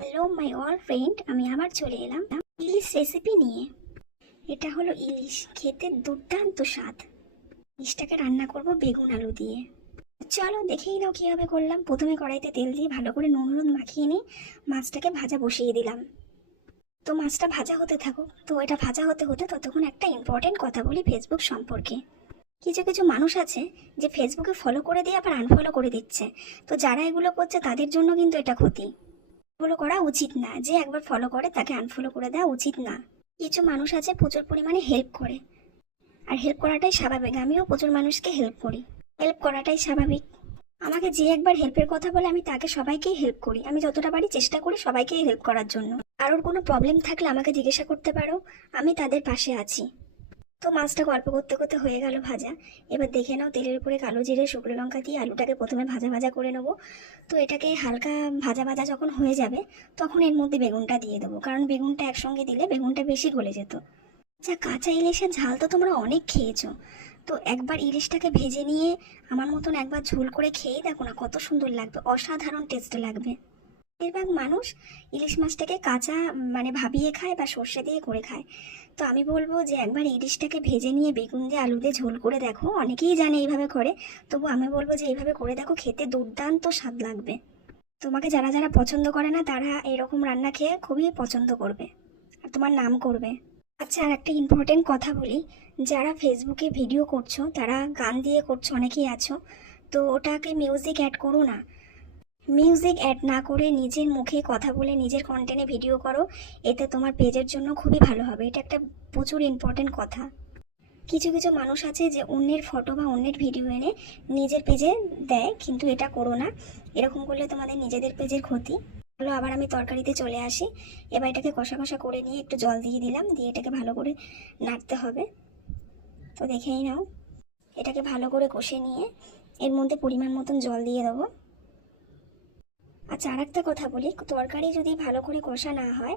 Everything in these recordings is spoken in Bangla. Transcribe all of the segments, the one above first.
হ্যালো মাই অল ফ্রেন্ড, আমি আবার চলে এলাম ইলিশ রেসিপি নিয়ে। এটা হলো ইলিশ, খেতে দুর্দান্ত স্বাদ। ইলিশটাকে রান্না করব বেগুন আলু দিয়ে। চলো দেখেই নাও কীভাবে করলাম। প্রথমে কড়াইতে তেল দিয়ে ভালো করে নুন হলুদ মাখিয়ে নিয়ে মাছটাকে ভাজা বসিয়ে দিলাম। তো মাছটা ভাজা হতে থাকুক। তো এটা ভাজা হতে হতে ততক্ষণ একটা ইম্পর্টেন্ট কথা বলি ফেসবুক সম্পর্কে। কিছু কিছু মানুষ আছে যে ফেসবুকে ফলো করে দিয়ে আবার আনফলো করে দিচ্ছে। তো যারা এগুলো করছে তাদের জন্য কিন্তু এটা ক্ষতি। ফলো করা উচিত না। যে একবার ফলো করে তাকে আনফলো করে দেওয়া উচিত না। কিছু মানুষ আছে প্রচুর পরিমাণে হেল্প করে, আর হেল্প করাটাই স্বাভাবিক। আমিও প্রচুর মানুষকে হেল্প করি, হেল্প করাটাই স্বাভাবিক। আমাকে যে একবার হেল্পের কথা বলে আমি তাকে সবাইকেই হেল্প করি। আমি যতটা পারি চেষ্টা করি সবাইকেই হেল্প করার জন্য। কারোর কোনো প্রবলেম থাকলে আমাকে জিজ্ঞাসা করতে পারো, আমি তাদের পাশে আছি। তো মাছটা গল্প করতে করতে হয়ে গেল ভাজা। এবার দেখে নাও, তেলের উপরে কালো জিরে শুকনো লঙ্কা দিয়ে আলুটাকে প্রথমে ভাজা ভাজা করে নেবো। তো এটাকে হালকা ভাজা ভাজা যখন হয়ে যাবে তখন এর মধ্যে বেগুনটা দিয়ে দেবো, কারণ বেগুনটা একসঙ্গে দিলে বেগুনটা বেশি গলে যেত। আচ্ছা, কাঁচা ইলিশের ঝাল তো তোমরা অনেক খেয়েছো। তো একবার ইলিশটাকে ভেজে নিয়ে আমার মতন একবার ঝোল করে খেয়েই দেখো না, কত সুন্দর লাগবে, অসাধারণ টেস্ট লাগবে। বেশিরভাগ মানুষ ইলিশ মাছটাকে কাঁচা ভাবিয়ে খায় বা সর্ষে দিয়ে করে খায়। তো আমি বলবো যে একবার ইলিশটাকে ভেজে নিয়ে বেগুন দিয়ে আলু দিয়ে ঝোল করে দেখো। অনেকেই জানে এইভাবে করে, তবু আমি বলবো যে এইভাবে করে দেখো, খেতে দুর্দান্ত স্বাদ লাগবে। তোমাকে যারা যারা পছন্দ করে না তারা এরকম রান্না খেয়ে খুবই পছন্দ করবে আর তোমার নাম করবে। আচ্ছা, আর একটা ইম্পর্টেন্ট কথা বলি। যারা ফেসবুকে ভিডিও করছো তারা গান দিয়ে করছো, অনেকেই আছো। তো ওটাকে মিউজিক অ্যাড করো না। মিউজিক অ্যাড না করে নিজের মুখে কথা বলে নিজের কন্টেন্টে ভিডিও করো। এতে তোমার পেজের জন্য খুবই ভালো হবে। এটা একটা প্রচুর ইম্পর্টেন্ট কথা। কিছু কিছু মানুষ আছে যে অন্যের ফটো বা অন্যের ভিডিও এনে নিজের পেজে দেয়, কিন্তু এটা করো না। এরকম করলে তোমাদের নিজেদের পেজের ক্ষতি। হলো, আবার আমি তরকারিতে চলে আসি। এবার এটাকে কষা কষা করে নিয়ে একটু জল দিয়ে দিলাম, দিয়ে এটাকে ভালো করে নাড়তে হবে। তো দেখেই নাও, এটাকে ভালো করে কষে নিয়ে এর মধ্যে পরিমাণ মতন জল দিয়ে দেবো। আচ্ছা, আর একটা কথা বলি, তরকারি যদি ভালো করে কষা না হয়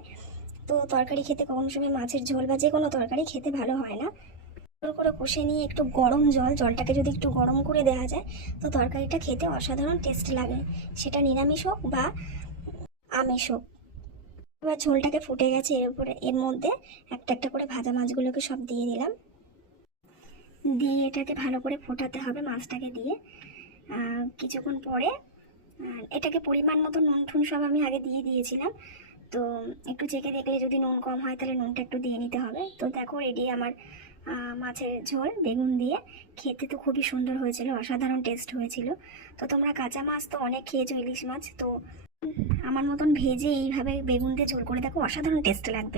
তো তরকারি খেতে কোনো সময় মাছের ঝোল বা যে কোনো তরকারি খেতে ভালো হয় না। ভালো করে কষে নিয়ে একটু গরম জলটাকে যদি একটু গরম করে দেওয়া যায় তো তরকারিটা খেতে অসাধারণ টেস্ট লাগে, সেটা নিরামিষ হোক বা আমিষ হোক। এবার ঝোলটাকে ফুটে গেছে, এর মধ্যে একটা একটা করে ভাজা মাছগুলোকে সব দিয়ে দিলাম। দিয়ে এটাকে ভালো করে ফোটাতে হবে মাছটাকে দিয়ে। কিছুক্ষণ পরে এটাকে পরিমাণ মতো নুন টুন সব আমি আগে দিয়ে দিয়েছিলাম। তো একটু চেখে দেখলে যদি নুন কম হয় তাহলে নুনটা একটু দিয়ে নিতে হবে। তো দেখো, রেডি আমার মাছের ঝোল বেগুন দিয়ে। খেতে তো খুবই সুন্দর হয়েছিল, অসাধারণ টেস্ট হয়েছিল। তো তোমরা কাঁচা মাছ তো অনেক খেয়েছো, ইলিশ মাছ, তো আমার মতন ভেজে এইভাবে বেগুন দিয়ে ঝোল করে দেখো, অসাধারণ টেস্ট লাগবে।